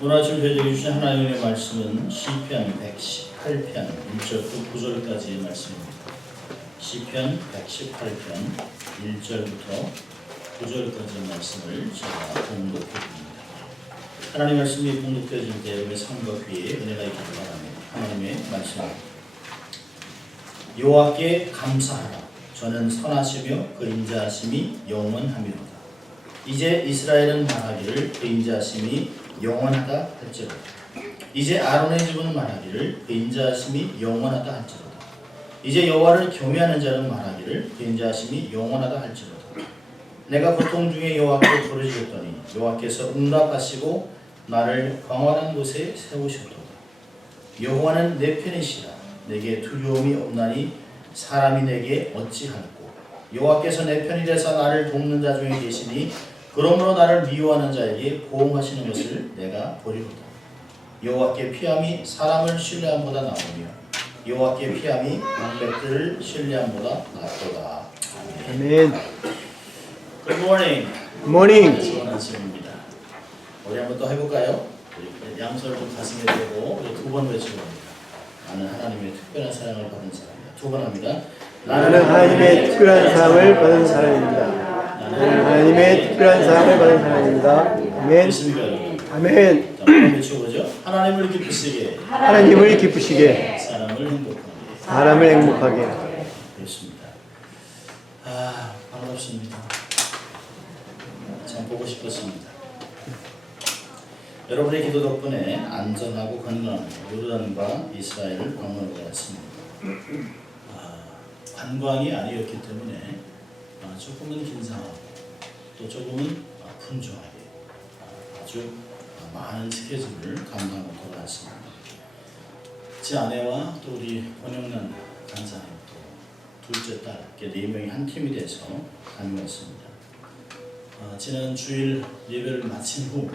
오늘 아침 저희에게 주신 하나님의 말씀은 시편 118편 1절부터 9절까지의 말씀입니다. 시편 118편 1절부터 9절까지의 말씀을 제가 봉독해드립니다. 하나님의 말씀이 봉독되어질 때 여러분의 삶과 귀에 은혜가 있기를 바랍니다. 하나님의 말씀입니다. 여호와께 감사하라. 저는 선하시며 그 인자하심이 영원하미로다. 이제 이스라엘은 말하기를 그 인자하심이 영원하다 할지로다. 이제 아론의 집은 말하기를 그 인자하심이 영원하다 할지로다. 이제 여호와를 경외하는 자는 말하기를 그 인자하심이 영원하다 할지로다. 내가 고통 중에 여호와께 부르짖었더니 여호와께서 응답하시고 나를 광활한 곳에 세우셨도다. 여호와는 내 편이시라. 내게 두려움이 없나니 사람이 내게 어찌할꼬. 여호와께서 내 편이 되사 나를 돕는 자 중에 계시니 그러므로 나를 미워하는 자에게 보응하시는 것을 내가 보리로다. 여호와께 피함이 사람을 신뢰함보다 나으며 여호와께 피함이 방백들을 신뢰함보다 낫도다. 아멘. Good morning. 모닝. 좋은 아침입니다. 우리 한번 또 해볼까요? 양손을 좀 가슴에 대고 두 번 외치고 합니다. 나는 하나님의 특별한 사랑을 받은 사람이다. 두 번 합니다. 나는 하나님의 특별한 사랑을 받은 사람입니다. 나는 하나님의 특별한 사랑을 받은 사람입니다. 아멘. 됐습니까, 여러분? 아멘. 자, 한번 외쳐보죠. 하나님을 기쁘시게, 하나님을 기쁘시게, 사람을 행복하게. 사람을 행복하게. 그렇습니다. 반갑습니다. 참 보고 싶었습니다. 여러분의 기도 덕분에 안전하고 건강한 요르단과 이스라엘을 방문하게 됐습니다. 관광이 아니었기 때문에 조금은 긴장하고 또 조금은 분주하게 아주 많은 스케줄을 감당하고 돌아왔습니다. 제 아내와 또 우리 권영란 간사님 또 둘째 딸 이렇게 4명이 한 팀이 돼서 다녀왔습니다. 지난 주일 예배를 마친 후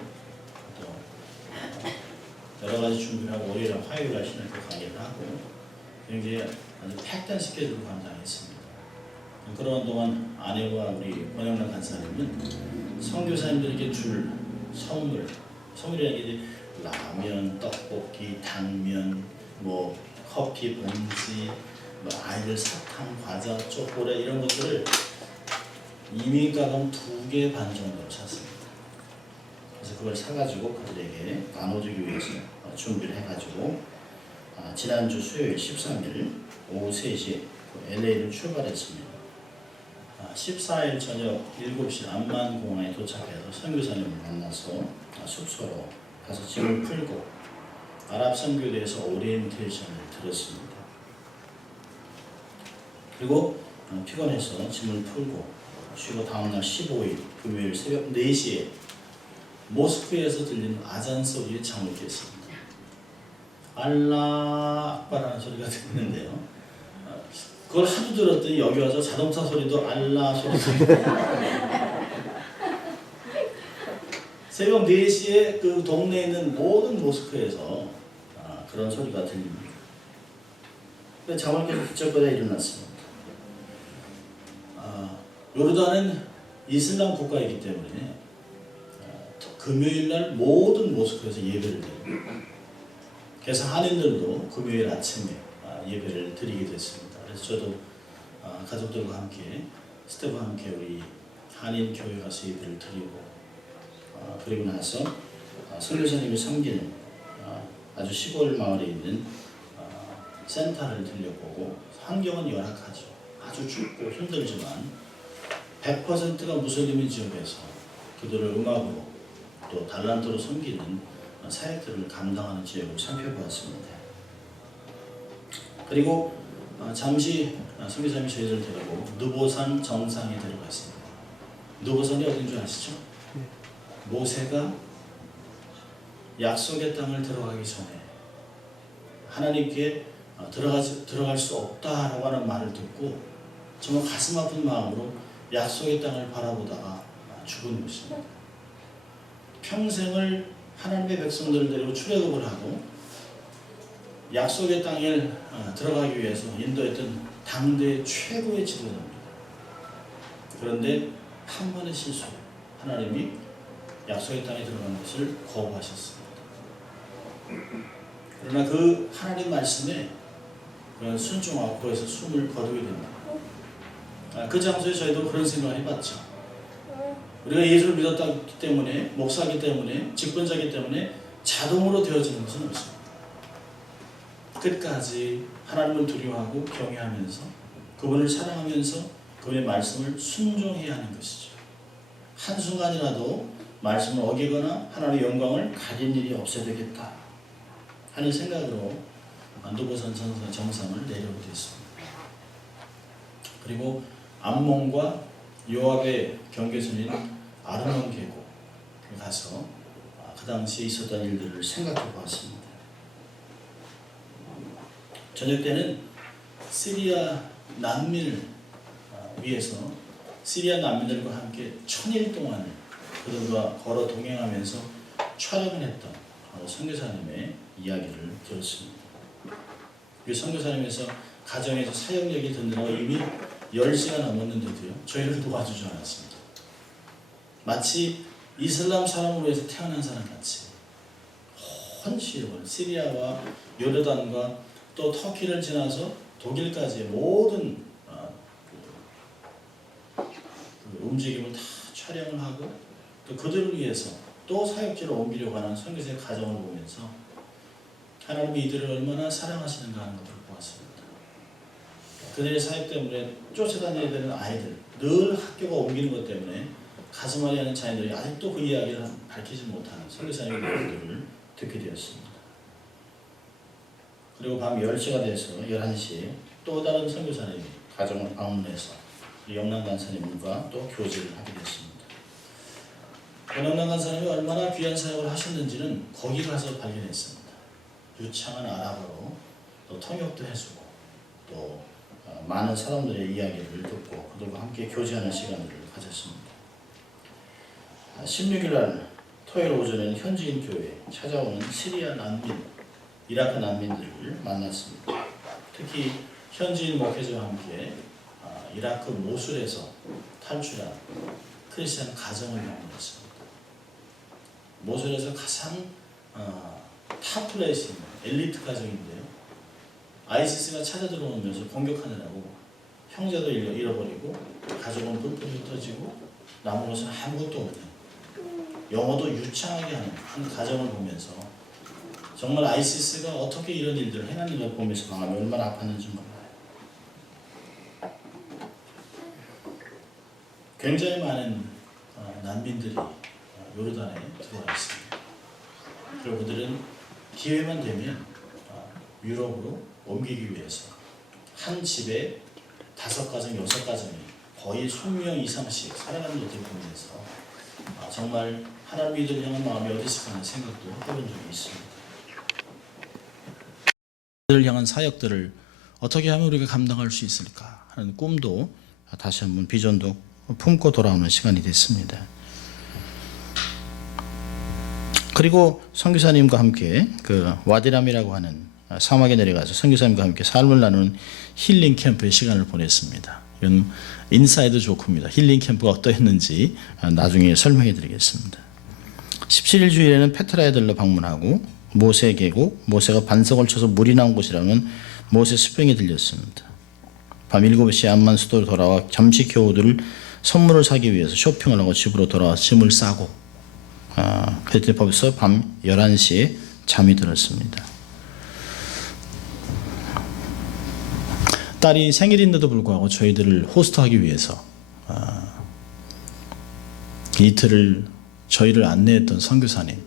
또 여러 가지 준비를 하고 월요일 화요일 날 신학교 강의를 하고 굉장히 아주 팩된 스케줄을 감당했습니다. 그러한 동안 아내와 우리 권영란 간사님은 선교사님들에게 줄 선물이라는 게 라면, 떡볶이, 당면, 뭐 커피, 봉지, 뭐 아이들 사탕, 과자, 초콜릿 이런 것들을 이민가방 2개 반 정도로 샀습니다. 그래서 그걸 사가지고 그들에게 나눠주기 위해서 준비를 해가지고 지난주 수요일 13일 오후 3시에 LA를 출발했습니다. 14일 저녁 7시 암만공항에 도착해서 선교사님을 만나서 숙소로 가서 짐을 풀고 아랍 선교에 대해서 오리엔테이션을 들었습니다. 그리고 피곤해서 짐을 풀고 쉬고 다음날 15일 금요일 새벽 4시에 모스크에서 들리는 아잔 소리에 잠을 깼습니다. 알라 악바라는 소리가 들리는데요. 그걸 하도 들었더니 여기 와서 자동차 소리도 알라 소리 새벽 4시에 그 동네에 있는 모든 모스크에서 그런 소리가 들립니다. 잠을 깨고 기적거려 일어났습니다. 요르단은 이슬람 국가이기 때문에 금요일날 모든 모스크에서 예배를 드립니다. 그래서 한인들도 금요일 아침에 예배를 드리게 됐습니다. 그래서 저도 가족들과 함께 스태프와 함께 우리 한인 교회 가서 예배를 드리고 그리고 나서 선교사님이 섬기는 아주 시골 마을에 있는 센터를 들려보고 환경은 열악하죠. 아주 춥고 힘들지만 100%가 무슬림 지역에서 그들을 음악으로 또 달란트로 섬기는 사역들을 감당하는 지역을 살펴보았습니다. 그리고 잠시 선교사님이 저희들을 데리고 느보산 정상에 데려갔습니다. 느보산이 어딘 줄 아시죠? 모세가 약속의 땅을 들어가기 전에 하나님께 들어갈 수 없다라고 하는 말을 듣고 정말 가슴 아픈 마음으로 약속의 땅을 바라보다가 죽은 것입니다. 평생을 하나님의 백성들을 데리고 출애굽을 하고 약속의 땅에 들어가기 위해서 인도했던 당대 최고의 지도자입니다. 그런데 한 번의 실수로 하나님이 약속의 땅에 들어가는 것을 거부하셨습니다. 그러나 그 하나님 말씀에 순종하고 거기서 숨을 거두게 됩니다. 그 장소에 저희도 그런 생각을 해봤죠. 우리가 예수를 믿었기 때문에, 목사이기 때문에, 직분자이기 때문에 자동으로 되어지는 것은 없습니다. 끝까지 하나님을 두려워하고 경외하면서 그분을 사랑하면서 그분의 말씀을 순종해야 하는 것이죠. 한순간이라도 말씀을 어기거나 하나님의 영광을 가린 일이 없어야 되겠다 하는 생각으로 누보산 정상을 내려오게 됐습니다. 그리고 암몬과 요압의 경계선인 아르논 계곡에 가서 그 당시에 있었던 일들을 생각해 보았습니다. 저녁 때는 시리아 난민을 위해서 시리아 난민들과 함께 1000일 동안을 그들과 걸어 동행하면서 촬영을 했던 선교사님의 이야기를 들었습니다. 그 선교사님에서 가정에서 사역 얘기 듣느라고 이미 10시간 넘었는데도요, 저희를 도와주지 않았습니다. 마치 이슬람 사람으로 해서 태어난 사람 같이 헌신을 시리아와 요르단과 또 터키를 지나서 독일까지의 모든 그 움직임을 다 촬영을 하고 또 그들을 위해서 또 사역지로 옮기려고 하는 선교사의 가정을 보면서 하나님이 이들을 얼마나 사랑하시는가 하는 것을 보았습니다. 그들의 사역 때문에 쫓아다녀야 되는 아이들, 늘 학교가 옮기는 것 때문에 가슴앓이 하는 자녀들이 아직도 그 이야기를 밝히지 못하는 선교사님의 이야기들을 듣게 되었습니다. 그리고 밤 10시가 돼서 11시에 또 다른 선교사님이 가정을 방문해서 영남 간사님과 또 교제를 하게 됐습니다. 영남 간사님이 얼마나 귀한 사역을 하셨는지는 거기 가서 발견했습니다. 유창한 아랍어로 또 통역도 해주고 또 많은 사람들의 이야기를 듣고 그들과 함께 교제하는 시간들을 가졌습니다. 16일 날 토요일 오전에는 현지인 교회에 찾아오는 시리아 난민, 이라크 난민들을 만났습니다. 특히 현지인 목회자와 함께 이라크 모술에서 탈출한 크리스찬 가정을 방문했습니다. 모술에서 가장 탑플레이스 있는 엘리트 가정인데요. 아이시스가 찾아 들어오면서 공격하느라고 형제도 잃어버리고 가족은 뿔뿔이 흩어지고 남은 것은 아무것도 없는 영어도 유창하게 하는 한 가정을 보면서 정말 아이시스가 어떻게 이런 일들을 행하는가 보면서 마음이 얼마나 아팠는지 몰라요. 굉장히 많은 난민들이 요르단에 들어와 있습니다. 그리고 그들은 기회만 되면 유럽으로 옮기기 위해서 한 집에 5가정, 6가정이 거의 20명 이상씩 살아가는 것을 보면서 정말 하나님 이들을 향한 마음이 어디 있을까 하는 생각도 해본 적이 있습니다. 이들을 향한 사역들을 어떻게 하면 우리가 감당할 수 있을까 하는 꿈도 다시 한번 비전도 품고 돌아오는 시간이 됐습니다. 그리고 선교사님과 함께 그 와디람이라고 하는 사막에 내려가서 선교사님과 함께 삶을 나누는 힐링 캠프의 시간을 보냈습니다. 이건 인사이드 조크입니다. 힐링 캠프가 어떠했는지 나중에 설명해 드리겠습니다. 17일 주일에는 페트라에 들러 방문하고 모세 계곡, 모세가 반석을 쳐서 물이 나온 곳이라는 모세 수평에 들렸습니다. 밤 7시에 암만 수도로 돌아와 잠시 교우들을 선물을 사기 위해서 쇼핑을 하고 집으로 돌아와 짐을 싸고 그때 벌써 밤 11시에 잠이 들었습니다. 딸이 생일인데도 불구하고 저희들을 호스트하기 위해서 이틀을 저희를 안내했던 선교사님,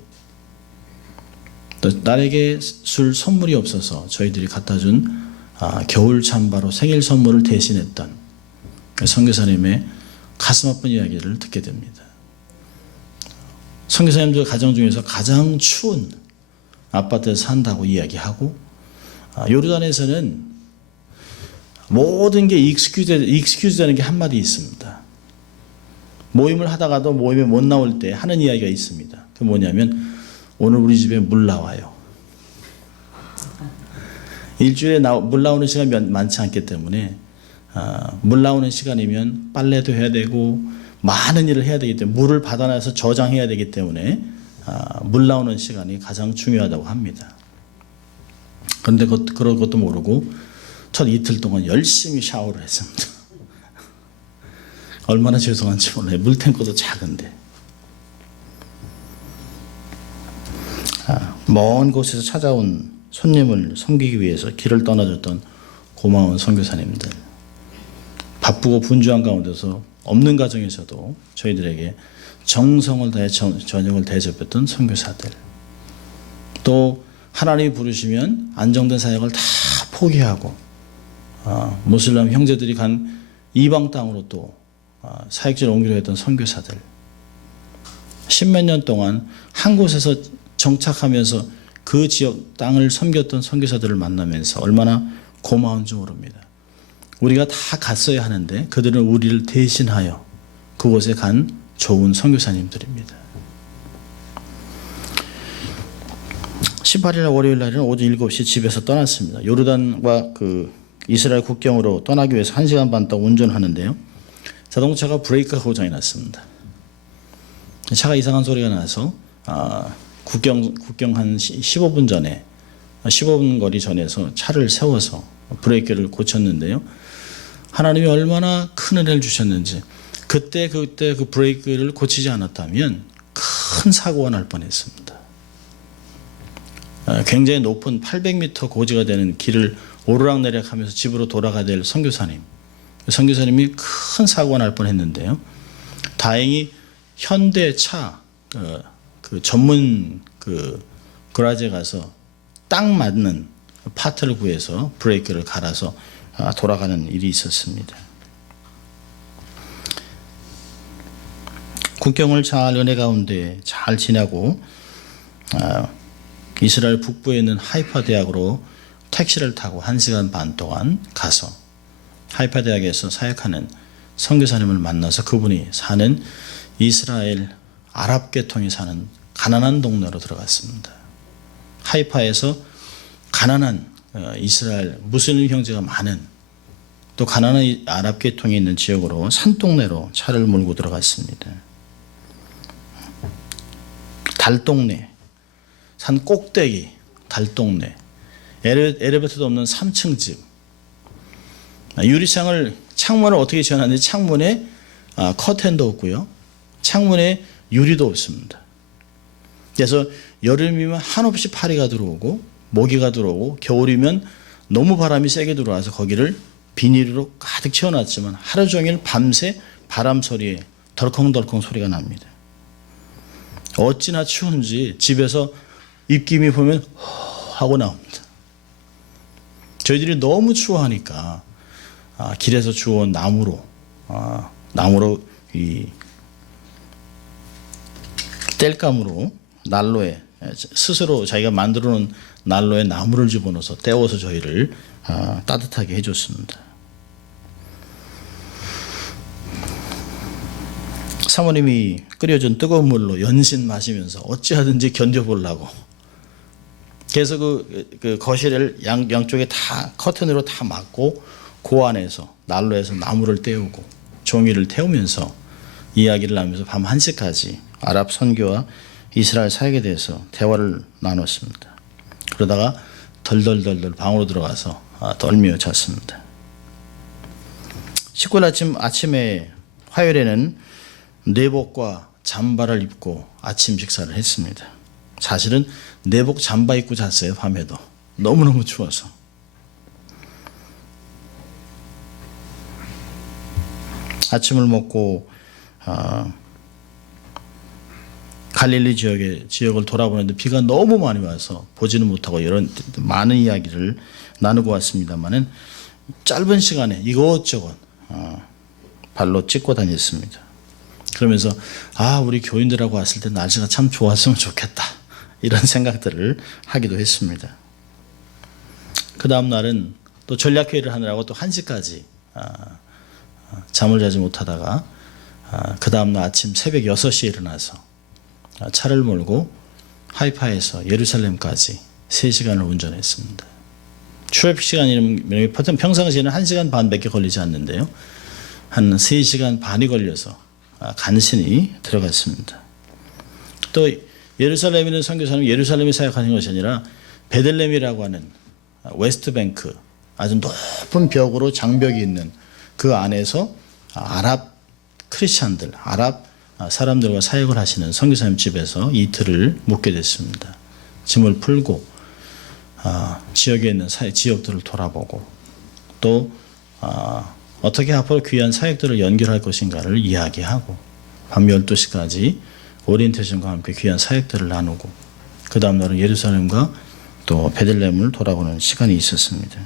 또 딸에게 줄 선물이 없어서 저희들이 갖다 준 겨울 잠바로 생일 선물을 대신했던 선교사님의 가슴 아픈 이야기를 듣게 됩니다. 선교사님들 가정 중에서 가장 추운 아파트에서 산다고 이야기하고 요르단에서는 모든 게 익스큐즈 되는 게 한마디 있습니다. 모임을 하다가도 모임에 못 나올 때 하는 이야기가 있습니다. 그 뭐냐면 오늘 우리 집에 물 나와요. 일주일에 물 나오는 시간이 많지 않기 때문에 물 나오는 시간이면 빨래도 해야 되고 많은 일을 해야 되기 때문에 물을 받아놔서 저장해야 되기 때문에 물 나오는 시간이 가장 중요하다고 합니다. 그런데 그런 것도 모르고 첫 이틀 동안 열심히 샤워를 했습니다. 얼마나 죄송한지 몰라요. 물탱크도 작은데. 먼 곳에서 찾아온 손님을 섬기기 위해서 길을 떠나줬던 고마운 선교사님들. 바쁘고 분주한 가운데서 없는 가정에서도 저희들에게 정성을 다해 저녁을 대접했던 선교사들. 또 하나님이 부르시면 안정된 사역을 다 포기하고 무슬림 형제들이 간 이방 땅으로 또 사역지를 옮기려 했던 선교사들. 10몇 년 동안 한 곳에서 정착하면서 그 지역 땅을 섬겼던 선교사들을 만나면서 얼마나 고마운지 모릅니다. 우리가 다 갔어야 하는데 그들은 우리를 대신하여 그곳에 간 좋은 선교사님들입니다. 18일 월요일 날에는 오전 7시 집에서 떠났습니다. 요르단과 그 이스라엘 국경으로 떠나기 위해서 1시간 반 동안 운전하는데요. 자동차가 브레이크가 고장이 났습니다. 차가 이상한 소리가 나서 국경 한 15분 전에 15분 거리 전에서 차를 세워서 브레이크를 고쳤는데요. 하나님이 얼마나 큰 은혜를 주셨는지 그때 그 브레이크를 고치지 않았다면 큰 사고가 날 뻔했습니다. 굉장히 높은 800m 고지가 되는 길을 오르락내리락하면서 집으로 돌아가야 될 선교사님. 선교사님이 큰 사고가 날 뻔했는데요. 다행히 현대차 그 전문 그라지에 가서 딱 맞는 파트를 구해서 브레이크를 갈아서 돌아가는 일이 있었습니다. 국경을 잘 은혜 가운데 잘 지나고 이스라엘 북부에 있는 하이파 대학으로 택시를 타고 1시간 반 동안 가서 하이파 대학에서 사역하는 선교사님을 만나서 그분이 사는 이스라엘 아랍 계통이 사는 가난한 동네로 들어갔습니다. 하이파에서 가난한 이스라엘 무슬림 형제가 많은 또 가난한 아랍 계통이 있는 지역으로 산동네로 차를 몰고 들어갔습니다. 달동네, 산 꼭대기 달동네, 엘리베이터도 없는 3층 집. 창문을 어떻게 지어놨는지 창문에 커튼도 없고요. 창문에 유리도 없습니다. 그래서 여름이면 한없이 파리가 들어오고 모기가 들어오고 겨울이면 너무 바람이 세게 들어와서 거기를 비닐로 가득 채워놨지만 하루 종일 밤새 바람 소리에 덜컹덜컹 소리가 납니다. 어찌나 추운지 집에서 입김이 보면 하고 나옵니다. 저희들이 너무 추워하니까 길에서 주워온 나무로 이 땔감으로 난로에 스스로 자기가 만들어 놓은 난로에 나무를 집어넣어서 때워서 저희를 따뜻하게 해줬습니다. 사모님이 끓여준 뜨거운 물로 연신 마시면서 어찌하든지 견뎌보려고 그래서 그 거실을 양쪽에 다 커튼으로 다 막고 그 안에서 난로에서 나무를 때우고 종이를 태우면서 이야기를 하면서 밤 1시까지 아랍 선교와 이스라엘 사역에 대해서 대화를 나눴습니다. 그러다가 덜덜덜 방으로 들어가서 떨며 잤습니다. 19일 아침에 화요일에는 내복과 잠바를 입고 아침 식사를 했습니다. 사실은 내복 잠바 입고 잤어요. 밤에도 너무너무 추워서. 아침을 먹고 갈릴리 지역을 돌아보는데 비가 너무 많이 와서 보지는 못하고 이런 많은 이야기를 나누고 왔습니다만은 짧은 시간에 이것저것 발로 찍고 다녔습니다. 그러면서 우리 교인들하고 왔을 때 날씨가 참 좋았으면 좋겠다 이런 생각들을 하기도 했습니다. 그 다음 날은 또 전략회의를 하느라고 또 1시까지 잠을 자지 못하다가 그 다음 날 아침 새벽 6시에 일어나서 차를 몰고 하이파에서 예루살렘까지 3시간을 운전했습니다. 트래픽 시간이면 평상시에는 1시간 반밖에 걸리지 않는데요. 한 3시간 반이 걸려서 간신히 들어갔습니다. 또 예루살렘에 있는 선교사는 예루살렘에 사역하는 것이 아니라 베들레헴이라고 하는 웨스트뱅크, 아주 높은 벽으로 장벽이 있는 그 안에서 아랍 크리스찬들, 아랍 사람들과 사역을 하시는 선교사님 집에서 이틀을 묵게 됐습니다. 짐을 풀고 지역에 있는 지역들을 돌아보고 또 어떻게 앞으로 귀한 사역들을 연결할 것인가를 이야기하고 밤 12시까지 오리엔테이션과 함께 귀한 사역들을 나누고 그 다음 날은 예루살렘과 또 베들레헴을 돌아보는 시간이 있었습니다.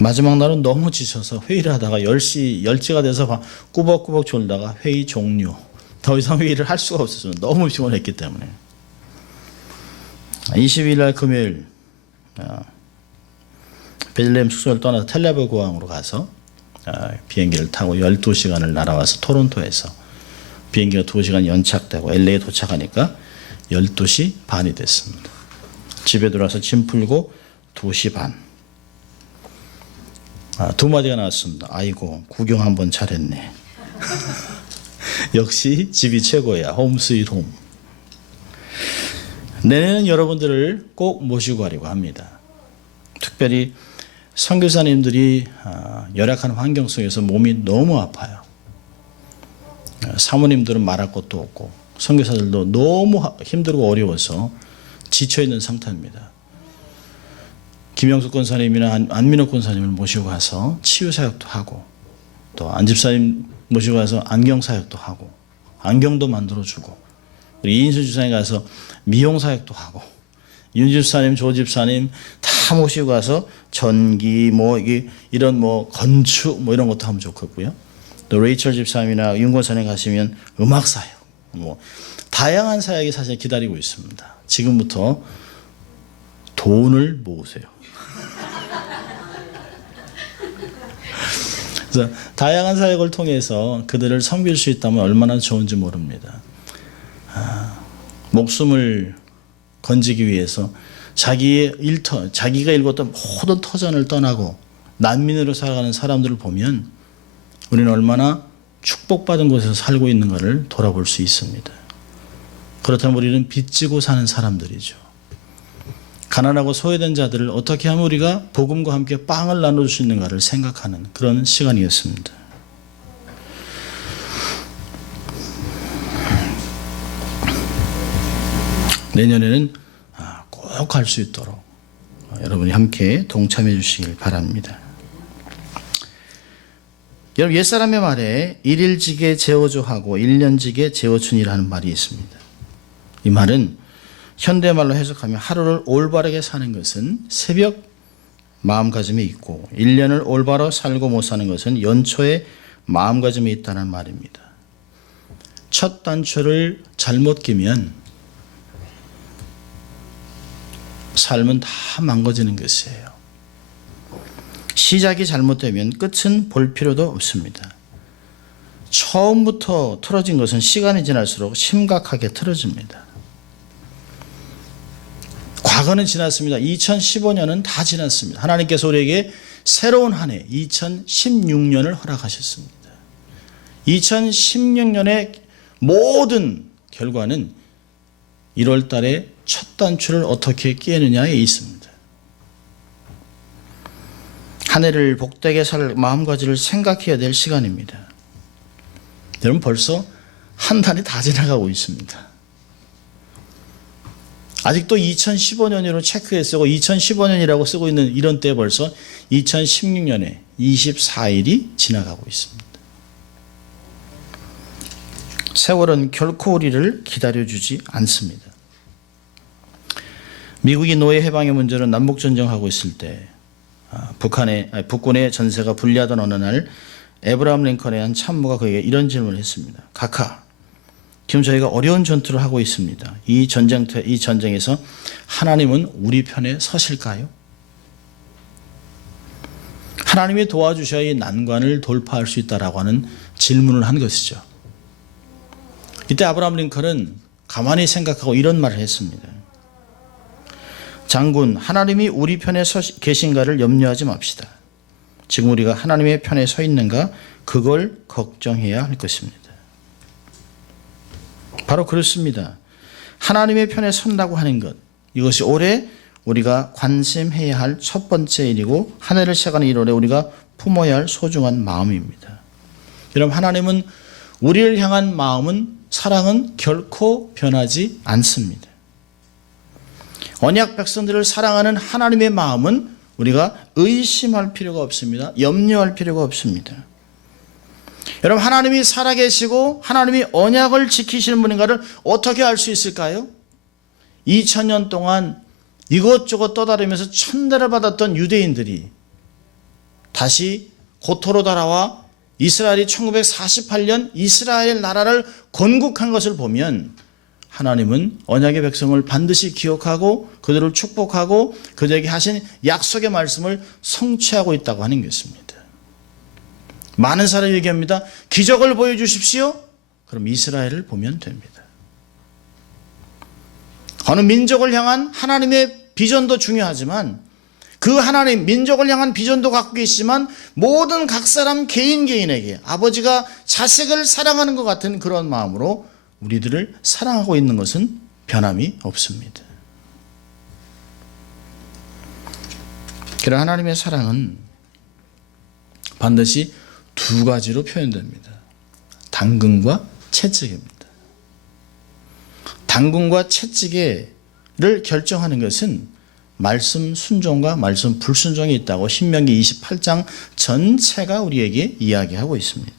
마지막 날은 너무 지쳐서 회의를 하다가 10시가 돼서 꾸벅꾸벅 졸다가 회의 종료. 더 이상 회의를 할 수가 없었어요. 너무 피곤했기 때문에. 22일 날 금요일 베들레헴 숙소를 떠나서 텔레아비브 공항으로 가서 비행기를 타고 12시간을 날아와서 토론토에서 비행기가 2시간 연착되고 LA에 도착하니까 12시 반이 됐습니다. 집에 들어와서 짐 풀고 2시 반. 두 마디가 나왔습니다. 아이고 구경 한번 잘했네. 역시 집이 최고야. 홈 스윗 홈. 내년은 여러분들을 꼭 모시고 가려고 합니다. 특별히 선교사님들이 열악한 환경 속에서 몸이 너무 아파요. 사모님들은 말할 것도 없고 선교사들도 너무 힘들고 어려워서 지쳐있는 상태입니다. 김영숙 권사님이나 안민호 권사님을 모시고 가서 치유사역도 하고 또 안집사님 모시고 가서 안경사역도 하고 안경도 만들어주고 우리 이인수 주사님 가서 미용사역도 하고 윤집사님, 조집사님 다 모시고 가서 전기 이런 건축 이런 것도 하면 좋겠고요. 또 레이첼 집사님이나 윤 권사님 가시면 음악사역 다양한 사역이 사실 기다리고 있습니다. 지금부터 돈을 모으세요. 그래서 다양한 사역을 통해서 그들을 섬길 수 있다면 얼마나 좋은지 모릅니다. 목숨을 건지기 위해서 자기가 읽었던 모든 터전을 떠나고 난민으로 살아가는 사람들을 보면 우리는 얼마나 축복받은 곳에서 살고 있는가를 돌아볼 수 있습니다. 그렇다면 우리는 빚지고 사는 사람들이죠. 가난하고 소외된 자들을 어떻게 하면 우리가 복음과 함께 빵을 나눠줄 수 있는가를 생각하는 그런 시간이었습니다. 내년에는 꼭 갈 수 있도록 여러분이 함께 동참해 주시길 바랍니다. 여러분 옛사람의 말에 일일지게 제어조하고 일년지게 제어춘이라는 말이 있습니다. 이 말은 현대말로 해석하면 하루를 올바르게 사는 것은 새벽 마음가짐에 있고 1년을 올바로 살고 못 사는 것은 연초의 마음가짐에 있다는 말입니다. 첫 단추를 잘못 끼면 삶은 다 망가지는 것이에요. 시작이 잘못되면 끝은 볼 필요도 없습니다. 처음부터 틀어진 것은 시간이 지날수록 심각하게 틀어집니다. 과거는 지났습니다. 2015년은 다 지났습니다. 하나님께서 우리에게 새로운 한 해 2016년을 허락하셨습니다. 2016년의 모든 결과는 1월 달에 첫 단추를 어떻게 끼느냐에 있습니다. 한 해를 복되게 살 마음가짐을 생각해야 될 시간입니다. 여러분 벌써 한 달이 다 지나가고 있습니다. 아직도 2015년으로 체크해 쓰고 2015년이라고 쓰고 있는 이런 때 벌써 2016년에 24일이 지나가고 있습니다. 세월은 결코 우리를 기다려주지 않습니다. 미국이 노예 해방의 문제로 남북전쟁하고 있을 때 북군의 전세가 불리하던 어느 날 에브라함 링컨의 한 참모가 그에게 이런 질문을 했습니다. 카카, 지금 저희가 어려운 전투를 하고 있습니다. 이 전쟁에서 하나님은 우리 편에 서실까요? 하나님이 도와주셔야 이 난관을 돌파할 수 있다라고 하는 질문을 한 것이죠. 이때 아브라함 링컨은 가만히 생각하고 이런 말을 했습니다. 장군, 하나님이 우리 편에 계신가를 염려하지 맙시다. 지금 우리가 하나님의 편에 서 있는가 그걸 걱정해야 할 것입니다. 바로 그렇습니다. 하나님의 편에 선다고 하는 것, 이것이 올해 우리가 관심해야 할 첫 번째 일이고 한 해를 시작하는 1월에 우리가 품어야 할 소중한 마음입니다. 여러분, 하나님은 우리를 향한 마음은, 사랑은 결코 변하지 않습니다. 언약 백성들을 사랑하는 하나님의 마음은 우리가 의심할 필요가 없습니다. 염려할 필요가 없습니다. 여러분, 하나님이 살아계시고 하나님이 언약을 지키시는 분인가를 어떻게 알 수 있을까요? 2000년 동안 이것저것 떠다니면서 천대를 받았던 유대인들이 다시 고토로 돌아와 이스라엘이 1948년 이스라엘 나라를 건국한 것을 보면 하나님은 언약의 백성을 반드시 기억하고 그들을 축복하고 그들에게 하신 약속의 말씀을 성취하고 있다고 하는 것입니다. 많은 사람이 얘기합니다. 기적을 보여주십시오. 그럼 이스라엘을 보면 됩니다. 어느 민족을 향한 하나님의 비전도 중요하지만 그 하나님 민족을 향한 비전도 갖고 계시지만 모든 각 사람 개인에게 아버지가 자식을 사랑하는 것 같은 그런 마음으로 우리들을 사랑하고 있는 것은 변함이 없습니다. 그런 하나님의 사랑은 반드시 두 가지로 표현됩니다. 당근과 채찍입니다. 당근과 채찍을 결정하는 것은 말씀 순종과 말씀 불순종이 있다고 신명기 28장 전체가 우리에게 이야기하고 있습니다.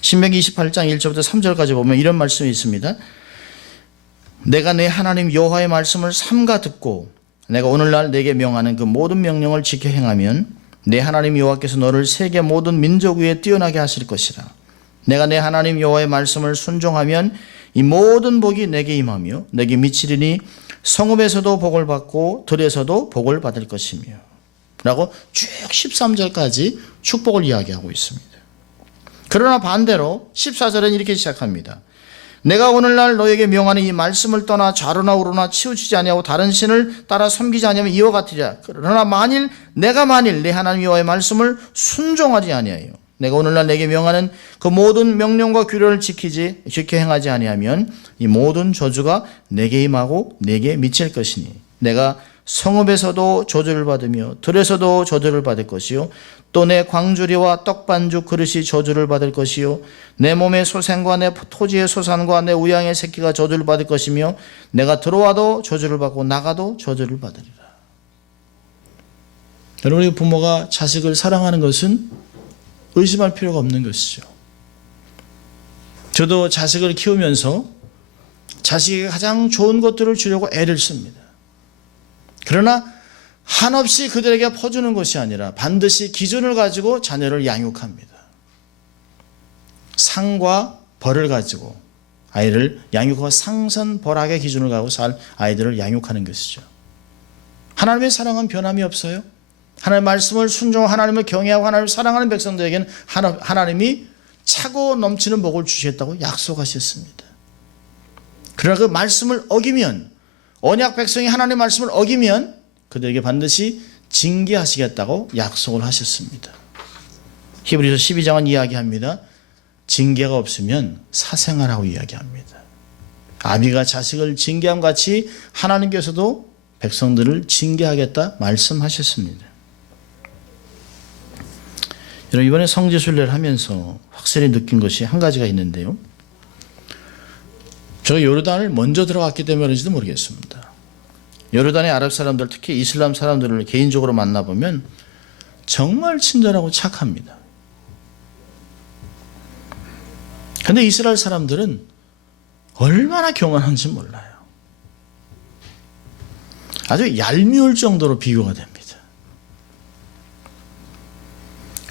신명기 28장 1절부터 3절까지 보면 이런 말씀이 있습니다. 내가 내 하나님 여호와의 말씀을 삼가 듣고 내가 오늘날 내게 명하는 그 모든 명령을 지켜 행하면 내 하나님 여호와께서 너를 세계 모든 민족 위에 뛰어나게 하실 것이라. 내가 내 하나님 여호와의 말씀을 순종하면 이 모든 복이 내게 임하며 내게 미치리니 성읍에서도 복을 받고 들에서도 복을 받을 것이며 라고 쭉 13절까지 축복을 이야기하고 있습니다. 그러나 반대로 14절은 이렇게 시작합니다. 내가 오늘날 너에게 명하는 이 말씀을 떠나 좌로나 우로나 치우치지 아니하고 다른 신을 따라 섬기지 아니하면 이와 같으리라. 그러나 내가 만일 내 하나님 여호와의 말씀을 순종하지 아니하여 내가 오늘날 내게 명하는 그 모든 명령과 규례를 지켜 행하지 아니하면 이 모든 저주가 내게 임하고 내게 미칠 것이니 내가 성읍에서도 저주를 받으며 들에서도 저주를 받을 것이요 또 내 광주리와 떡반죽 그릇이 저주를 받을 것이요 내 몸의 소생과 내 토지의 소산과 내 우양의 새끼가 저주를 받을 것이며 내가 들어와도 저주를 받고 나가도 저주를 받으리라. 여러분, 우리 부모가 자식을 사랑하는 것은 의심할 필요가 없는 것이죠. 저도 자식을 키우면서 자식에게 가장 좋은 것들을 주려고 애를 씁니다. 그러나 한없이 그들에게 퍼주는 것이 아니라 반드시 기준을 가지고 자녀를 양육합니다. 상과 벌을 가지고 아이를 양육하고 상선벌악의 기준을 가지고 아이들을 양육하는 것이죠. 하나님의 사랑은 변함이 없어요. 하나님의 말씀을 순종하고 하나님을 경외하고 하나님을 사랑하는 백성들에게는 하나님이 차고 넘치는 복을 주시겠다고 약속하셨습니다. 그러나 그 말씀을 어기면, 언약 백성이 하나님의 말씀을 어기면 그들에게 반드시 징계하시겠다고 약속을 하셨습니다. 히브리서 12장은 이야기합니다. 징계가 없으면 사생아라고 이야기합니다. 아비가 자식을 징계함 같이 하나님께서도 백성들을 징계하겠다 말씀하셨습니다. 여러분, 이번에 성지순례를 하면서 확실히 느낀 것이 한 가지가 있는데요. 제가 요르단을 먼저 들어갔기 때문인지도 모르겠습니다. 요르단의 아랍 사람들, 특히 이슬람 사람들을 개인적으로 만나보면 정말 친절하고 착합니다. 그런데 이스라엘 사람들은 얼마나 교만한지 몰라요. 아주 얄미울 정도로 비교가 됩니다.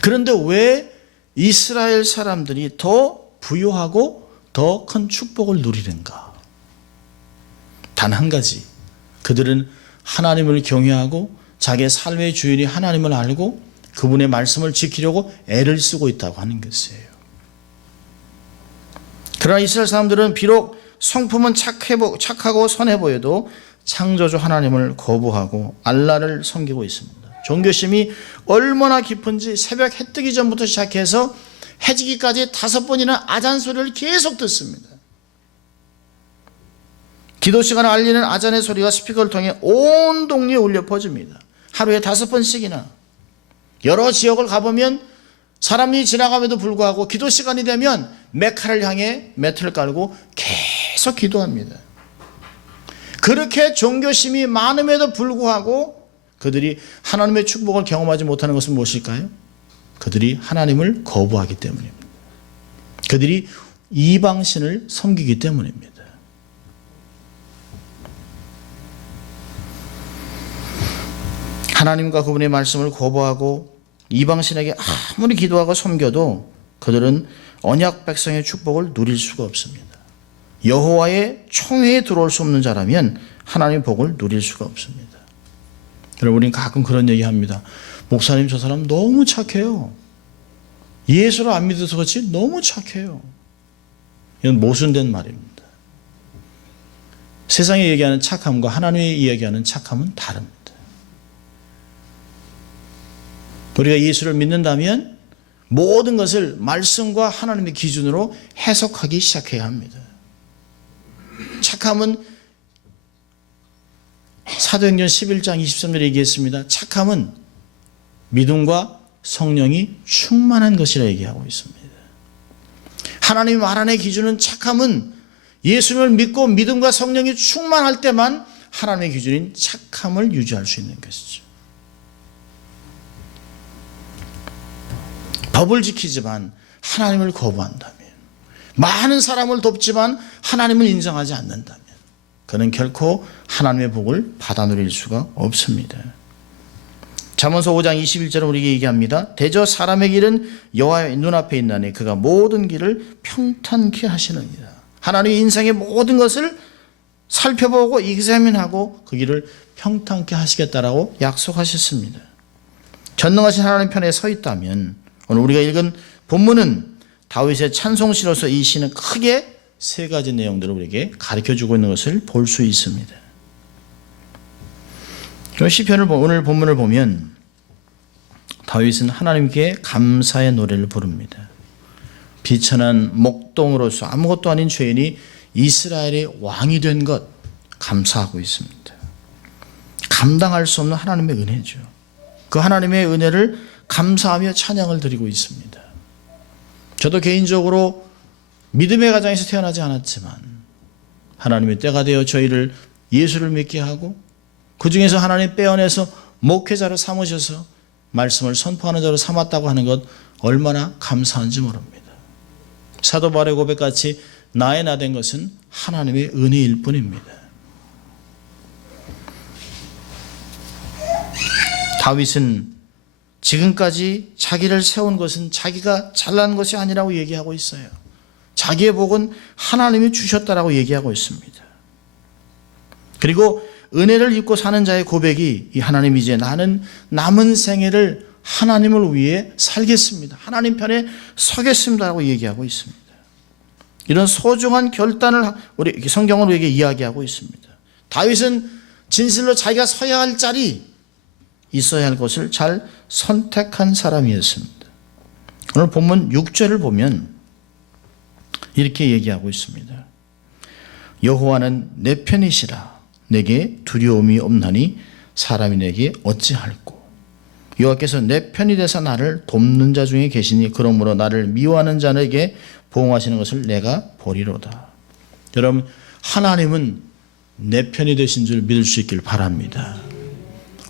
그런데 왜 이스라엘 사람들이 더 부유하고 더 큰 축복을 누리는가? 단 한 가지. 그들은 하나님을 경외하고 자기의 삶의 주인이 하나님을 알고 그분의 말씀을 지키려고 애를 쓰고 있다고 하는 것이에요. 그러나 이스라엘 사람들은 비록 성품은 착하고 선해 보여도 창조주 하나님을 거부하고 알라를 섬기고 있습니다. 종교심이 얼마나 깊은지 새벽 해 뜨기 전부터 시작해서 해지기까지 5번이나 아잔 소리를 계속 듣습니다. 기도 시간을 알리는 아잔의 소리가 스피커를 통해 온 동네에 울려 퍼집니다. 하루에 5번씩이나. 여러 지역을 가보면 사람이 지나감에도 불구하고 기도 시간이 되면 메카를 향해 매트를 깔고 계속 기도합니다. 그렇게 종교심이 많음에도 불구하고 그들이 하나님의 축복을 경험하지 못하는 것은 무엇일까요? 그들이 하나님을 거부하기 때문입니다. 그들이 이방신을 섬기기 때문입니다. 하나님과 그분의 말씀을 거부하고 이방신에게 아무리 기도하고 섬겨도 그들은 언약 백성의 축복을 누릴 수가 없습니다. 여호와의 총회에 들어올 수 없는 자라면 하나님의 복을 누릴 수가 없습니다. 여러분, 우리는 가끔 그런 얘기합니다. 목사님, 저 사람 너무 착해요. 예수를 안 믿어서 그렇지 너무 착해요. 이건 모순된 말입니다. 세상에 얘기하는 착함과 하나님이 이야기하는 착함은 다릅니다. 우리가 예수를 믿는다면 모든 것을 말씀과 하나님의 기준으로 해석하기 시작해야 합니다. 착함은 사도행전 11장 23절에 얘기했습니다. 착함은 믿음과 성령이 충만한 것이라 얘기하고 있습니다. 하나님의 말 안의 기준은 착함은 예수님을 믿고 믿음과 성령이 충만할 때만 하나님의 기준인 착함을 유지할 수 있는 것이죠. 법을 지키지만 하나님을 거부한다면, 많은 사람을 돕지만 하나님을 인정하지 않는다면 그는 결코 하나님의 복을 받아 누릴 수가 없습니다. 잠언서 5장 21절은 우리에게 얘기합니다. 대저 사람의 길은 여호와의 눈앞에 있나니 그가 모든 길을 평탄케 하시느니라. 하나님의 인생의 모든 것을 살펴보고 examin하고 그 길을 평탄케 하시겠다라고 약속하셨습니다. 전능하신 하나님 편에 서 있다면 오늘 우리가 읽은 본문은 다윗의 찬송시로서 이 시는 크게 세 가지 내용들을 우리에게 가르쳐주고 있는 것을 볼 수 있습니다. 시편을 오늘 본문을 보면 다윗은 하나님께 감사의 노래를 부릅니다. 비천한 목동으로서 아무것도 아닌 죄인이 이스라엘의 왕이 된 것 감사하고 있습니다. 감당할 수 없는 하나님의 은혜죠. 그 하나님의 은혜를 감사하며 찬양을 드리고 있습니다. 저도 개인적으로 믿음의 가정에서 태어나지 않았지만 하나님의 때가 되어 저희를 예수를 믿게 하고 그 중에서 하나님 빼어내서 목회자로 삼으셔서 말씀을 선포하는 자로 삼았다고 하는 것 얼마나 감사한지 모릅니다. 사도 바울의 고백같이 나의 나 된 것은 하나님의 은혜일 뿐입니다. 다윗은 지금까지 자기를 세운 것은 자기가 잘난 것이 아니라고 얘기하고 있어요. 자기의 복은 하나님이 주셨다라고 얘기하고 있습니다. 그리고 은혜를 입고 사는 자의 고백이 이 하나님 이제 나는 남은 생애를 하나님을 위해 살겠습니다. 하나님 편에 서겠습니다라고 얘기하고 있습니다. 이런 소중한 결단을 우리 성경은 우리에게 이야기하고 있습니다. 다윗은 진실로 자기가 서야 할 자리, 있어야 할 것을 잘 선택한 사람이었습니다. 오늘 본문 6절을 보면 이렇게 얘기하고 있습니다. 여호와는 내 편이시라. 내게 두려움이 없나니 사람이 내게 어찌할꼬. 여호와께서 내 편이 되사 나를 돕는 자 중에 계시니 그러므로 나를 미워하는 자에게 보응하시는 것을 내가 보리로다. 여러분, 하나님은 내 편이 되신 줄 믿을 수 있길 바랍니다.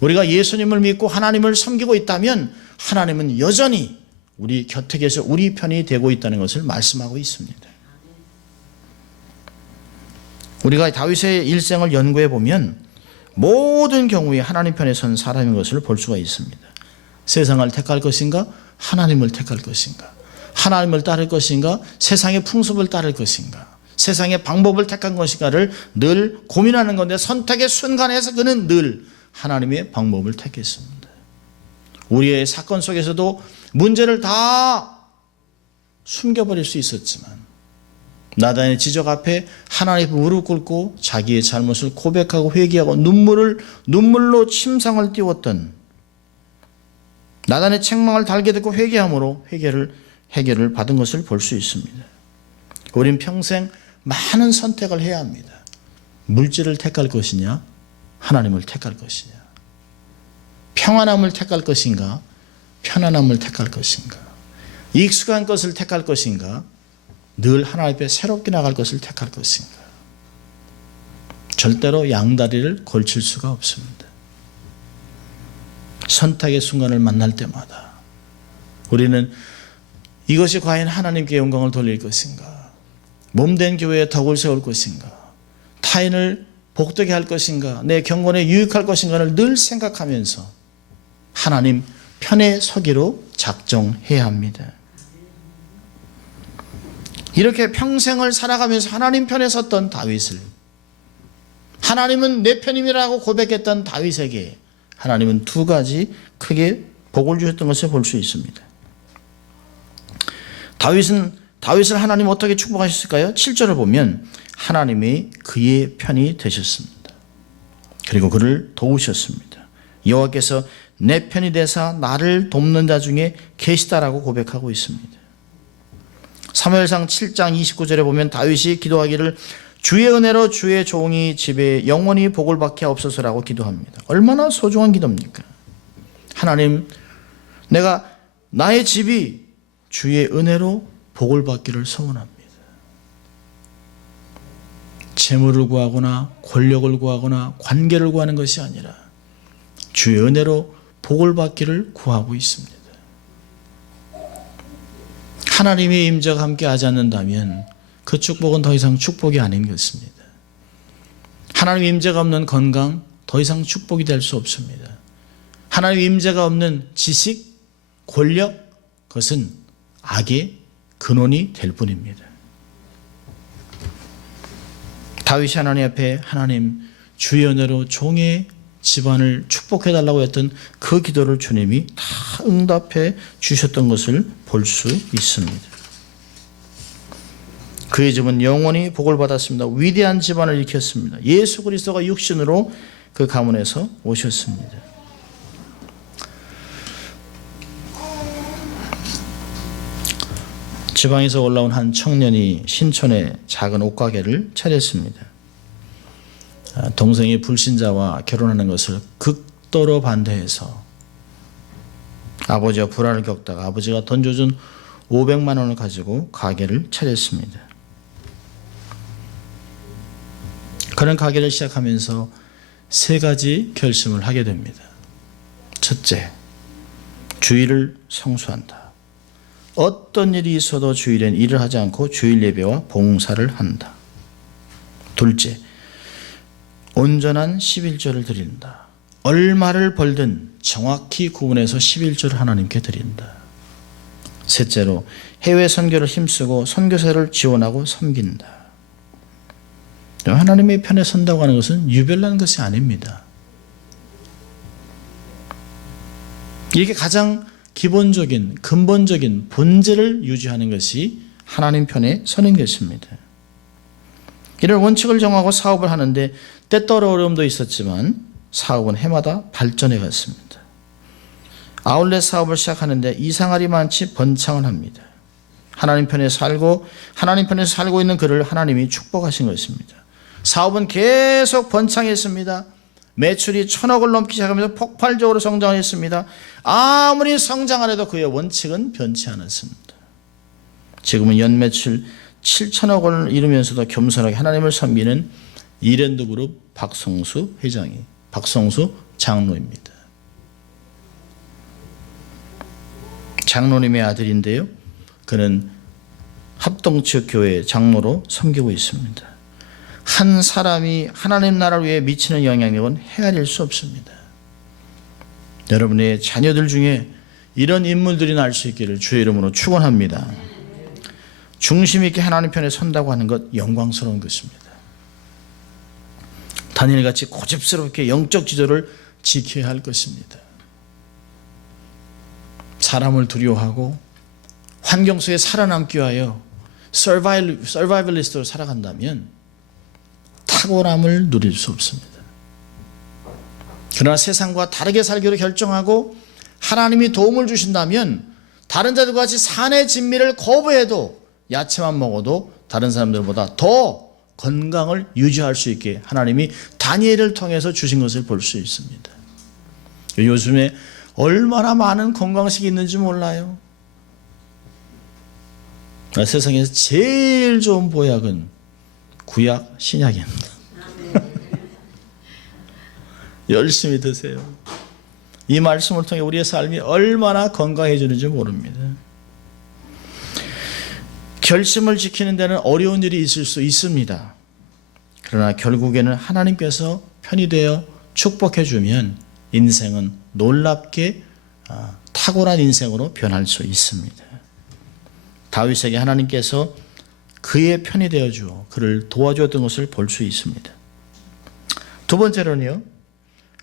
우리가 예수님을 믿고 하나님을 섬기고 있다면 하나님은 여전히 우리 곁에 계셔 우리 편이 되고 있다는 것을 말씀하고 있습니다. 우리가 다윗의 일생을 연구해 보면 모든 경우에 하나님 편에 선 사람인 것을 볼 수가 있습니다. 세상을 택할 것인가? 하나님을 택할 것인가? 하나님을 따를 것인가? 세상의 풍습을 따를 것인가? 세상의 방법을 택한 것인가를 늘 고민하는 건데 선택의 순간에서 그는 늘 하나님의 방법을 택했습니다. 우리의 사건 속에서도 문제를 다 숨겨버릴 수 있었지만 나단의 지적 앞에 하나님 무릎 꿇고 자기의 잘못을 고백하고 회개하고 눈물로 침상을 띄웠던 나단의 책망을 달게 듣고 회개함으로 해결을 받은 것을 볼 수 있습니다. 우린 평생 많은 선택을 해야 합니다. 물질을 택할 것이냐, 하나님을 택할 것이냐, 평안함을 택할 것인가, 편안함을 택할 것인가, 익숙한 것을 택할 것인가, 늘 하나님 앞에 새롭게 나갈 것을 택할 것인가. 절대로 양다리를 걸칠 수가 없습니다. 선택의 순간을 만날 때마다 우리는 이것이 과연 하나님께 영광을 돌릴 것인가, 몸된 교회에 덕을 세울 것인가, 타인을 복되게 할 것인가, 내 경건에 유익할 것인가를 늘 생각하면서 하나님 편에 서기로 작정해야 합니다. 이렇게 평생을 살아가면서 하나님 편에 섰던 다윗을, 하나님은 내 편임이라고 고백했던 다윗에게 하나님은 두 가지 크게 복을 주셨던 것을 볼 수 있습니다. 다윗을 하나님 어떻게 축복하셨을까요? 7절을 보면 하나님이 그의 편이 되셨습니다. 그리고 그를 도우셨습니다. 여호와께서 내 편이 되사 나를 돕는 자 중에 계시다라고 고백하고 있습니다. 사무엘상 7장 29절에 보면 다윗이 기도하기를 주의 은혜로 주의 종이 집에 영원히 복을 받게 하옵소서라고 기도합니다. 얼마나 소중한 기도입니까? 하나님, 나의 집이 주의 은혜로 복을 받기를 소원합니다. 재물을 구하거나 권력을 구하거나 관계를 구하는 것이 아니라 주의 은혜로 복을 받기를 구하고 있습니다. 하나님의 임재가 함께 하지 않는다면 그 축복은 더 이상 축복이 아닌 것입니다. 하나님의 임재가 없는 건강, 더 이상 축복이 될 수 없습니다. 하나님의 임재가 없는 지식, 권력, 그것은 악의 근원이 될 뿐입니다. 다윗이 하나님 앞에 하나님 주의 은혜로 종의 집안을 축복해달라고 했던 그 기도를 주님이 다 응답해 주셨던 것을 볼 수 있습니다. 그의 집은 영원히 복을 받았습니다. 위대한 집안을 일으켰습니다. 예수 그리스도가 육신으로 그 가문에서 오셨습니다. 지방에서 올라온 한 청년이 신촌에 작은 옷가게를 차렸습니다. 동생이 불신자와 결혼하는 것을 극도로 반대해서 아버지와 불화를 겪다가 아버지가 던져준 500만 원을 가지고 가게를 차렸습니다. 그런 가게를 시작하면서 세 가지 결심을 하게 됩니다. 첫째, 주일을 성수한다. 어떤 일이 있어도 주일엔 일을 하지 않고 주일 예배와 봉사를 한다. 둘째, 온전한 11조를 드린다. 얼마를 벌든 정확히 구분해서 11조를 하나님께 드린다. 셋째로 해외 선교를 힘쓰고 선교사를 지원하고 섬긴다. 하나님의 편에 선다고 하는 것은 유별난 것이 아닙니다. 이렇게 가장 기본적인 근본적인 본질을 유지하는 것이 하나님 편에 서는 것입니다. 이런 원칙을 정하고 사업을 하는데 때때로 어려움도 있었지만 사업은 해마다 발전해 갔습니다. 아울렛 사업을 시작하는데 이상할이 많지 번창을 합니다. 하나님 편에 하나님 편에서 살고 있는 그를 하나님이 축복하신 것입니다. 사업은 계속 번창했습니다. 매출이 1,000억을 넘기 시작하면서 폭발적으로 성장했습니다. 아무리 성장 안 해도 그의 원칙은 변치 않았습니다. 지금은 연매출 7,000억을 이루면서도 겸손하게 하나님을 섬기는 이랜드 그룹 박성수 장로입니다. 장로님의 아들인데요. 그는 합동지역교회 장로로 섬기고 있습니다. 한 사람이 하나님 나라를 위해 미치는 영향력은 헤아릴 수 없습니다. 여러분의 자녀들 중에 이런 인물들이 날 수 있기를 주의 이름으로 축원합니다. 중심 있게 하나님 편에 선다고 하는 것 영광스러운 것입니다. 다니엘같이 고집스럽게 영적 지도를 지켜야 할 것입니다. 사람을 두려워하고 환경 속에 살아남기 위하여 서바이벌리스트로 살아간다면 탁월함을 누릴 수 없습니다. 그러나 세상과 다르게 살기로 결정하고 하나님이 도움을 주신다면 다른 자들과 같이 산의 진미를 거부해도 야채만 먹어도 다른 사람들보다 더 건강을 유지할 수 있게 하나님이 다니엘을 통해서 주신 것을 볼 수 있습니다. 요즘에 얼마나 많은 건강식이 있는지 몰라요. 세상에서 제일 좋은 보약은 구약, 신약입니다. 열심히 드세요. 이 말씀을 통해 우리의 삶이 얼마나 건강해지는지 모릅니다. 결심을 지키는 데는 어려운 일이 있을 수 있습니다. 그러나 결국에는 하나님께서 편이 되어 축복해 주면 인생은 놀랍게 탁월한 인생으로 변할 수 있습니다. 다윗에게 하나님께서 그의 편이 되어 주어 그를 도와주었던 것을 볼 수 있습니다. 두 번째로는요,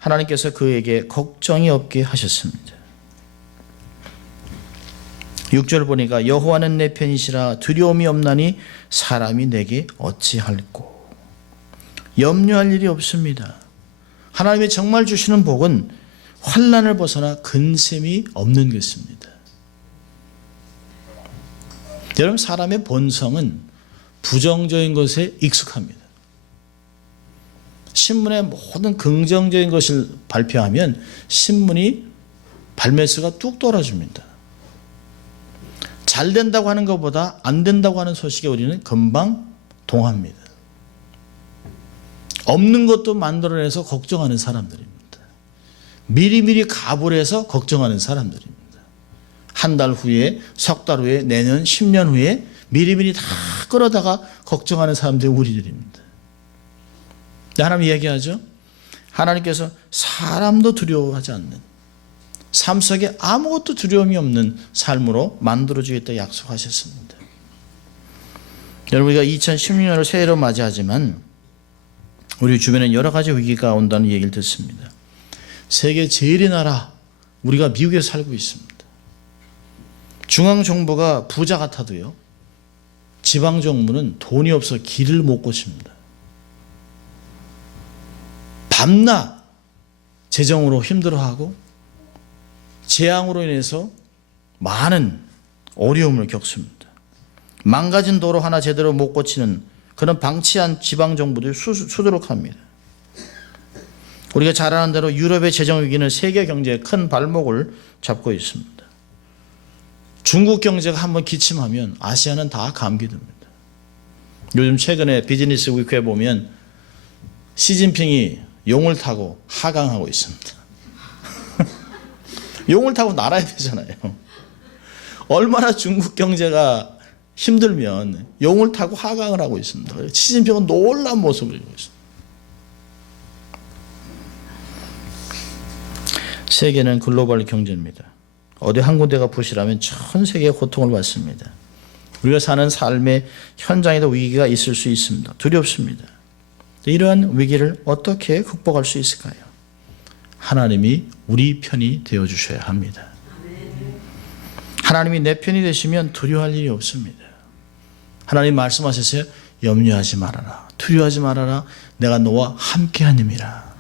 하나님께서 그에게 걱정이 없게 하셨습니다. 6절 보니까 여호와는 내 편이시라 두려움이 없나니 사람이 내게 어찌할꼬. 염려할 일이 없습니다. 하나님이 정말 주시는 복은 환난을 벗어나 근심이 없는 것입니다. 여러분, 사람의 본성은 부정적인 것에 익숙합니다. 신문에 모든 긍정적인 것을 발표하면 신문이 발매수가 뚝 떨어집니다. 잘 된다고 하는 것보다 안 된다고 하는 소식에 우리는 금방 동합니다. 없는 것도 만들어내서 걱정하는 사람들입니다. 미리미리 갑을 해서 걱정하는 사람들입니다. 한 달 후에, 석 달 후에, 내년, 10년 후에 미리미리 다 끌어다가 걱정하는 사람들이 우리들입니다. 하나님 얘기하죠. 하나님께서 사람도 두려워하지 않는, 삶 속에 아무것도 두려움이 없는 삶으로 만들어주겠다 약속하셨습니다. 여러분, 우리가 2016년을 새해로 맞이하지만 우리 주변에 여러 가지 위기가 온다는 얘기를 듣습니다. 세계 제일의 나라, 우리가 미국에 살고 있습니다. 중앙정부가 부자 같아도요, 지방정부는 돈이 없어 길을 못 고칩니다. 밤낮 재정으로 힘들어하고 재앙으로 인해서 많은 어려움을 겪습니다. 망가진 도로 하나 제대로 못 고치는 그런 방치한 지방정부들이 수두룩합니다. 우리가 잘 아는 대로 유럽의 재정위기는 세계 경제에 큰 발목을 잡고 있습니다. 중국 경제가 한번 기침하면 아시아는 다 감기듭니다. 요즘 최근에 비즈니스 위크에 보면 시진핑이 용을 타고 하강하고 있습니다. 용을 타고 날아야 되잖아요. 얼마나 중국 경제가 힘들면 용을 타고 하강을 하고 있습니다. 시진핑은 놀라운 모습을 보이고 있습니다. 세계는 글로벌 경제입니다. 어디 한 군데가 부실하면 전 세계의 고통을 받습니다. 우리가 사는 삶의 현장에도 위기가 있을 수 있습니다. 두렵습니다. 이러한 위기를 어떻게 극복할 수 있을까요? 하나님이 우리 편이 되어주셔야 합니다. 하나님이 내 편이 되시면 두려워할 일이 없습니다. 하나님 말씀하셨어요. 염려하지 말아라. 두려워하지 말아라. 내가 너와 함께하님이라.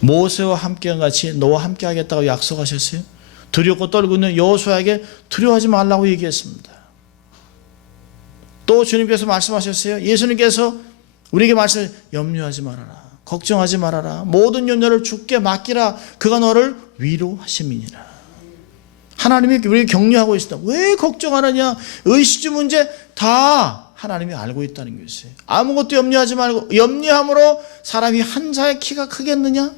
모세와 함께한 같이 너와 함께하겠다고 약속하셨어요. 두렵고 떨고 있는 여호수아에게 두려워하지 말라고 얘기했습니다. 또 주님께서 말씀하셨어요. 예수님께서 우리에게 말씀하셨어요. 염려하지 말아라. 걱정하지 말아라. 모든 염려를 주께 맡기라. 그가 너를 위로하심이니라. 하나님이 우리에게 격려하고 있습니다. 왜 걱정하느냐? 의식주 문제 다 하나님이 알고 있다는 것이에요. 아무것도 염려하지 말고, 염려함으로 사람이 한 자의 키가 크겠느냐?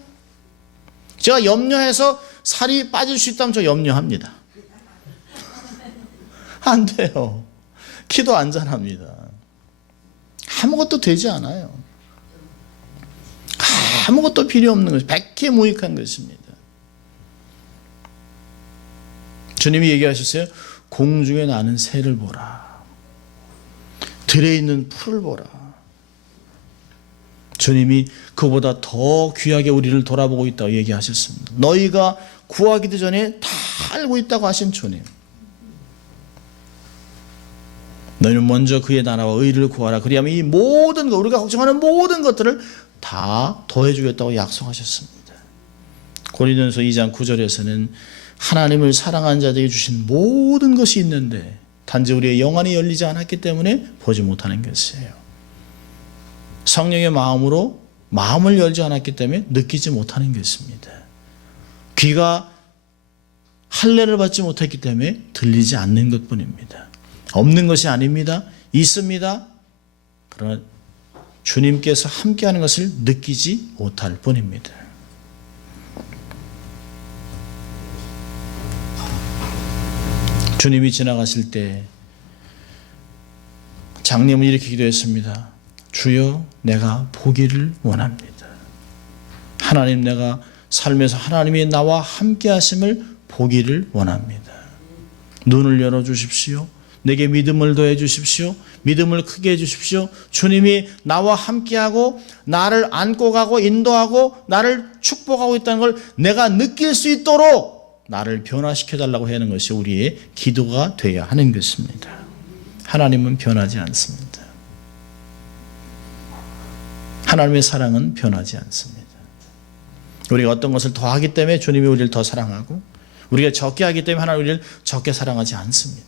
제가 염려해서 살이 빠질 수 있다면 저 염려합니다. 안 돼요. 키도 안 자랍니다. 아무것도 되지 않아요. 아무것도 필요 없는 것이 백해무익한 것입니다. 주님이 얘기하셨어요. 공중에 나는 새를 보라. 들에 있는 풀을 보라. 주님이 그보다 더 귀하게 우리를 돌아보고 있다고 얘기하셨습니다. 너희가 구하기도 전에 다 알고 있다고 하신 주님. 너희는 먼저 그의 나라와 의를 구하라. 그리하면 이 모든 것, 우리가 걱정하는 모든 것들을 다 더해주겠다고 약속하셨습니다. 고린도전서 2장 9절에서는 하나님을 사랑하는 자들에게 주신 모든 것이 있는데 단지 우리의 영안이 열리지 않았기 때문에 보지 못하는 것이에요. 성령의 마음으로 마음을 열지 않았기 때문에 느끼지 못하는 것입니다. 귀가 할례를 받지 못했기 때문에 들리지 않는 것뿐입니다. 없는 것이 아닙니다. 있습니다. 그러나 주님께서 함께하는 것을 느끼지 못할 뿐입니다. 주님이 지나가실 때 장님은 이렇게 기도했습니다. 주여, 내가 보기를 원합니다. 하나님, 내가 삶에서 하나님이 나와 함께 하심을 보기를 원합니다. 눈을 열어주십시오. 내게 믿음을 더해 주십시오. 믿음을 크게 해 주십시오. 주님이 나와 함께하고 나를 안고 가고 인도하고 나를 축복하고 있다는 걸 내가 느낄 수 있도록 나를 변화시켜 달라고 하는 것이 우리의 기도가 되어야 하는 것입니다. 하나님은 변하지 않습니다. 하나님의 사랑은 변하지 않습니다. 우리가 어떤 것을 더하기 때문에 주님이 우리를 더 사랑하고 우리가 적게 하기 때문에 하나님 우리를 적게 사랑하지 않습니다.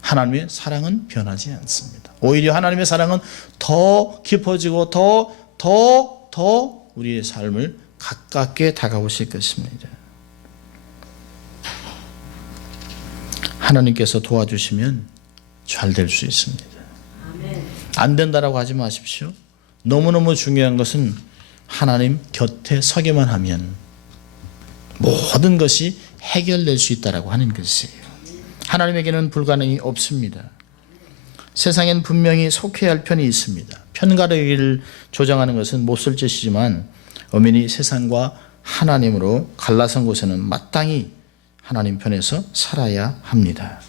하나님의 사랑은 변하지 않습니다. 오히려 하나님의 사랑은 더 깊어지고 더 우리의 삶을 가깝게 다가오실 것입니다. 하나님께서 도와주시면 잘 될 수 있습니다. 안 된다라고 하지 마십시오. 너무너무 중요한 것은 하나님 곁에 서기만 하면 모든 것이 해결될 수 있다라고 하는 것이에요. 하나님에게는 불가능이 없습니다. 세상엔 분명히 속해야 할 편이 있습니다. 편가르기를 조장하는 것은 못쓸 짓이지만 엄연히 세상과 하나님으로 갈라선 곳에는 마땅히 하나님 편에서 살아야 합니다.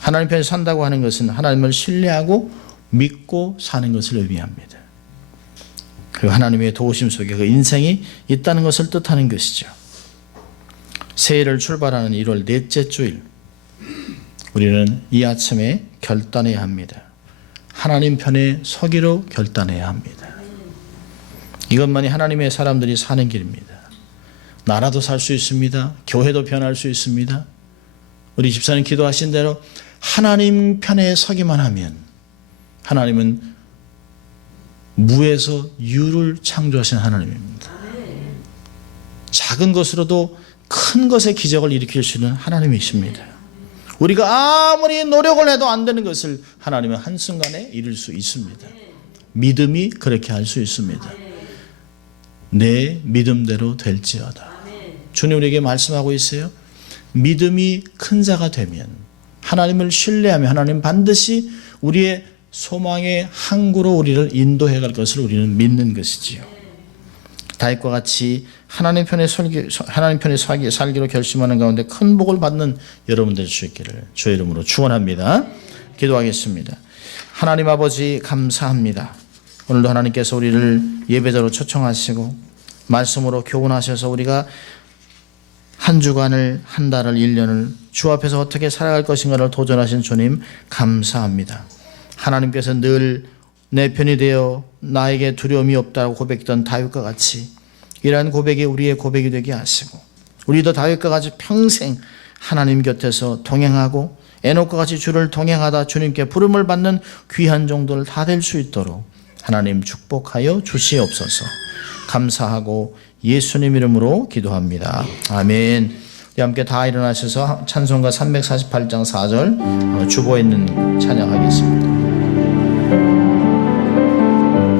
하나님 편에 산다고 하는 것은 하나님을 신뢰하고 믿고 사는 것을 의미합니다. 그리고 하나님의 도우심 속에 그 인생이 있다는 것을 뜻하는 것이죠. 새해를 출발하는 1월 넷째 주일, 우리는 이 아침에 결단해야 합니다. 하나님 편에 서기로 결단해야 합니다. 이것만이 하나님의 사람들이 사는 길입니다. 나라도 살 수 있습니다. 교회도 변할 수 있습니다. 우리 집사님 기도하신 대로 하나님 편에 서기만 하면 하나님은 무에서 유를 창조하신 하나님입니다. 작은 것으로도 큰 것의 기적을 일으킬 수 있는 하나님이십니다. 우리가 아무리 노력을 해도 안 되는 것을 하나님은 한순간에 이룰 수 있습니다. 믿음이 그렇게 할 수 있습니다. 내 믿음대로 될지어다. 주님 우리에게 말씀하고 있어요. 믿음이 큰 자가 되면, 하나님을 신뢰하며 하나님 반드시 우리의 소망의 항구로 우리를 인도해 갈 것을 우리는 믿는 것이지요. 다윗과 같이 하나님 편에 살기로 결심하는 가운데 큰 복을 받는 여러분 될 수 있기를 주의 이름으로 축원합니다. 기도하겠습니다. 하나님 아버지 감사합니다. 오늘도 하나님께서 우리를 예배자로 초청하시고 말씀으로 교훈하셔서 우리가 한 주간을, 한 달을, 1년을 주 앞에서 어떻게 살아갈 것인가를 도전하신 주님 감사합니다. 하나님께서 늘 내 편이 되어 나에게 두려움이 없다고 고백했던 다윗과 같이 이러한 고백이 우리의 고백이 되게 하시고, 우리도 다윗과 같이 평생 하나님 곁에서 동행하고 에녹과 같이 주를 동행하다 주님께 부름을 받는 귀한 종들 다 될 수 있도록 하나님 축복하여 주시옵소서. 감사하고 예수님 이름으로 기도합니다. 아멘. 우리 함께 다 일어나셔서 찬송가 348장 4절 주보에 있는 찬양하겠습니다.